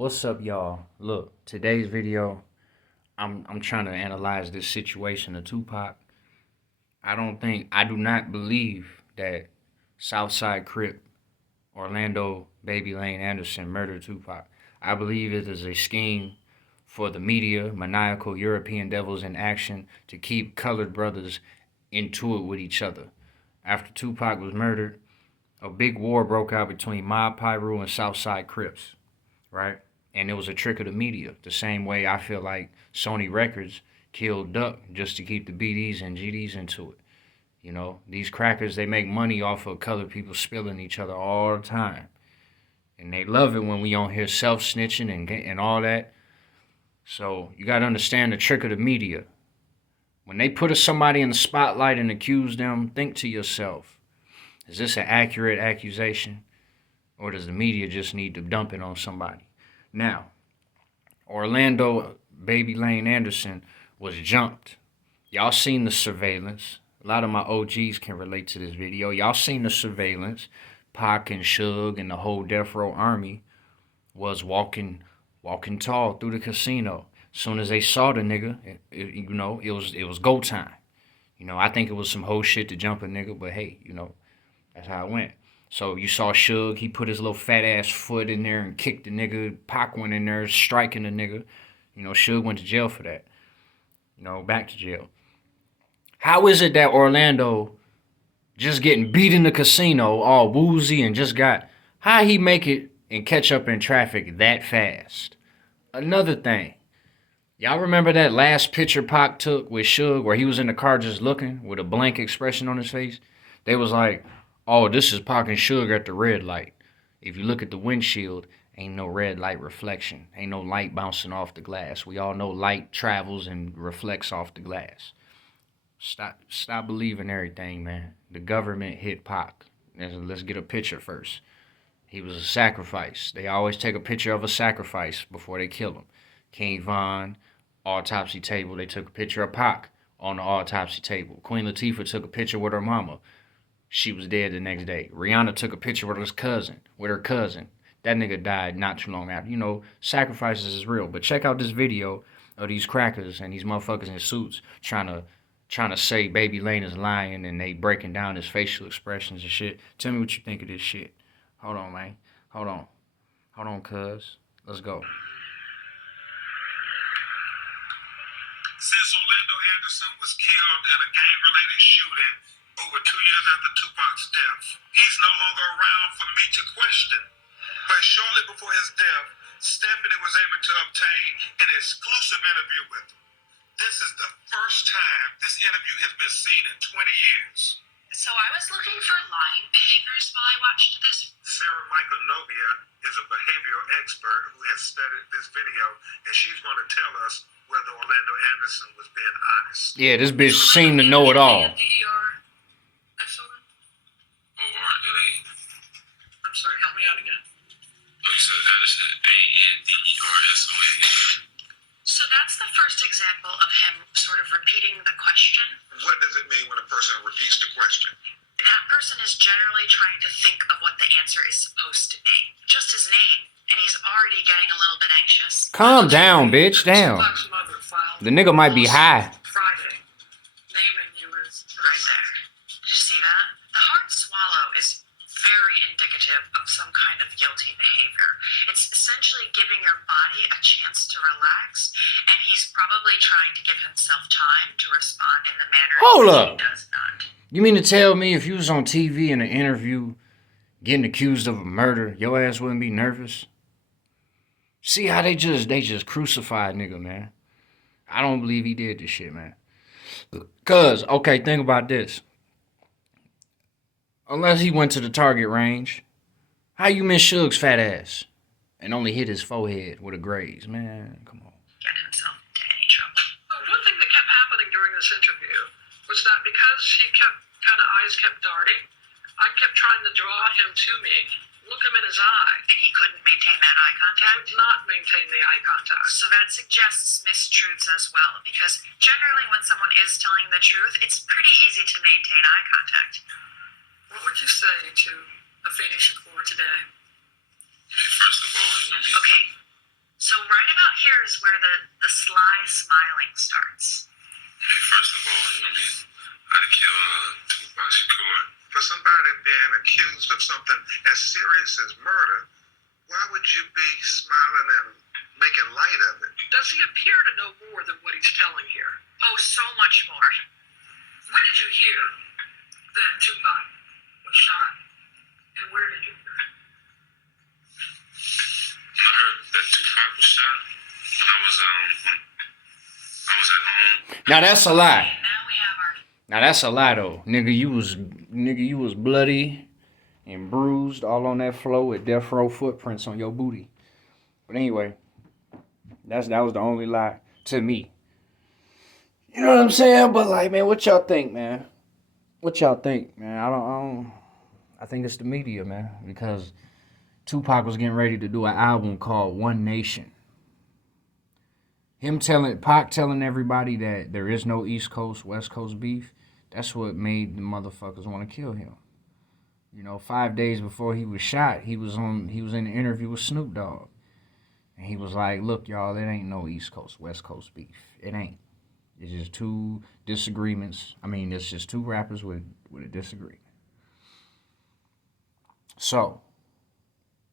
What's up, y'all? Look, today's video, I'm trying to analyze this situation of Tupac. I do not believe that Southside Crip, Orlando Baby Lane Anderson murdered Tupac. I believe it is a scheme for the media, maniacal European devils in action to keep colored brothers into it with each other. After Tupac was murdered, a big war broke out between Mob Piru and Southside Crips, right? And it was a trick of the media. The same way I feel like Sony Records killed Duck just to keep the BDs and GDs into it. You know, these crackers, they make money off of colored people spilling each other all the time. And they love it when we on here self-snitching and all that. So you got to understand the trick of the media. When they put somebody in the spotlight and accuse them, think to yourself, is this an accurate accusation? Or does the media just need to dump it on somebody? Now, Orlando Baby Lane Anderson was jumped. Y'all seen the surveillance. A lot of my OGs can relate to this video. Y'all seen the surveillance. Pac and Suge and the whole Death Row Army was walking tall through the casino. Soon as they saw the nigga, it was go time. I think it was some whole shit to jump a nigga, but hey, that's how it went. So you saw Suge, he put his little fat ass foot in there and kicked the nigga. Pac went in there striking the nigga. Suge went to jail for that. Back to jail. How is it that Orlando just getting beat in the casino all woozy and how he make it and catch up in traffic that fast? Another thing, y'all remember that last picture Pac took with Suge where he was in the car just looking with a blank expression on his face? They was like, oh, this is Pac and Suge at the red light. If you look at the windshield, ain't no red light reflection. Ain't no light bouncing off the glass. We all know light travels and reflects off the glass. Stop believing everything, man. The government hit Pac. Let's get a picture first. He was a sacrifice. They always take a picture of a sacrifice before they kill him. King Von, autopsy table, they took a picture of Pac on the autopsy table. Queen Latifah took a picture with her mama. She was dead the next day. Rihanna took a picture with her cousin. That nigga died not too long after. Sacrifices is real. But check out this video of these crackers and these motherfuckers in suits trying to say Baby Lane is lying and they breaking down his facial expressions and shit. Tell me what you think of this shit. Hold on, man. Hold on, cuz. Let's go. Since Orlando Anderson was killed in a gang-related shooting over 2 years after Tupac's death, he's no longer around for me to question. But shortly before his death, Stephanie was able to obtain an exclusive interview with him. This is the first time this interview has been seen in 20 years. So I was looking for lying behaviors while I watched this. Sarah Michael Novia is a behavioral expert who has studied this video, and she's going to tell us whether Orlando Anderson was being honest. Yeah, this bitch seemed to know it all. I'm sorry, help me out again. Oh, you said Anderson, Anderson. So that's the first example of him sort of repeating the question. What does it mean when a person repeats the question? That person is generally trying to think of what the answer is supposed to be. Just his name, and he's already getting a little bit anxious. Calm down, bitch. Damn. The nigga might be high. Friday. Naming you is right there. Did you see that? The hard swallow is very indicative of some kind of guilty behavior. It's essentially giving your body a chance to relax, and he's probably trying to give himself time to respond in the manner he does not. You mean to tell me if you was on TV in an interview getting accused of a murder, your ass wouldn't be nervous? See how they just crucified nigga, man. I don't believe he did this shit, man. Cause, okay, think about this. Unless he went to the target range, how you miss Suge's fat ass and only hit his forehead with a graze? Man, come on. Get himself into any trouble. One thing that kept happening during this interview was that because he eyes kept darting, I kept trying to draw him to me, look him in his eye. And he couldn't maintain that eye He contact? would not maintain the eye contact. So that suggests mistruths as well, because generally when someone is telling the truth, it's pretty easy to maintain eye contact. What would you say to a Phoenix reporter today? First of all, Okay, is where the sly smiling starts. First of all, you know what I mean? I'd kill Tupac Shakur. For somebody being accused of something as serious as murder, why would you be smiling and making light of it? Does he appear to know more than what he's telling here? Oh, so much more. When did you hear that Tupac was shot? And where did you hear it? When I heard that Tupac was shot, when I was at home. Now that's a lie. Now we have our Now that's a lie though. Nigga, you was bloody and bruised all on that floor with death row footprints on your booty. But anyway, that was the only lie to me. You know what I'm saying? But like, man, what y'all think, man? What y'all think, man? I think it's the media, man, because Tupac was getting ready to do an album called One Nation. Pac telling everybody that there is no East Coast, West Coast beef, that's what made the motherfuckers want to kill him. You know, 5 days before he was shot, he was in an interview with Snoop Dogg. And he was like, look, y'all, it ain't no East Coast, West Coast beef. It ain't. It's just two disagreements. I mean, it's just two rappers with a disagreement. So,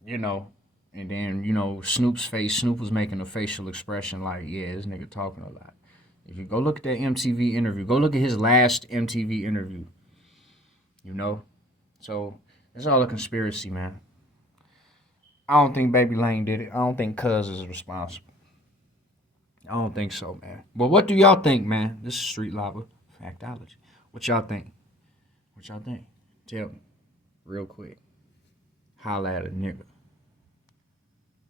you know, and then, you know, Snoop was making a facial expression like, yeah, this nigga talking a lot. If you go look at that MTV interview, go look at his last MTV interview, you know? So, it's all a conspiracy, man. I don't think Baby Lane did it. I don't think Cuz is responsible. I don't think so, man. But what do y'all think, man? This is Street Lava Factology. What y'all think? What y'all think? Tell me real quick. Holla at a nigga.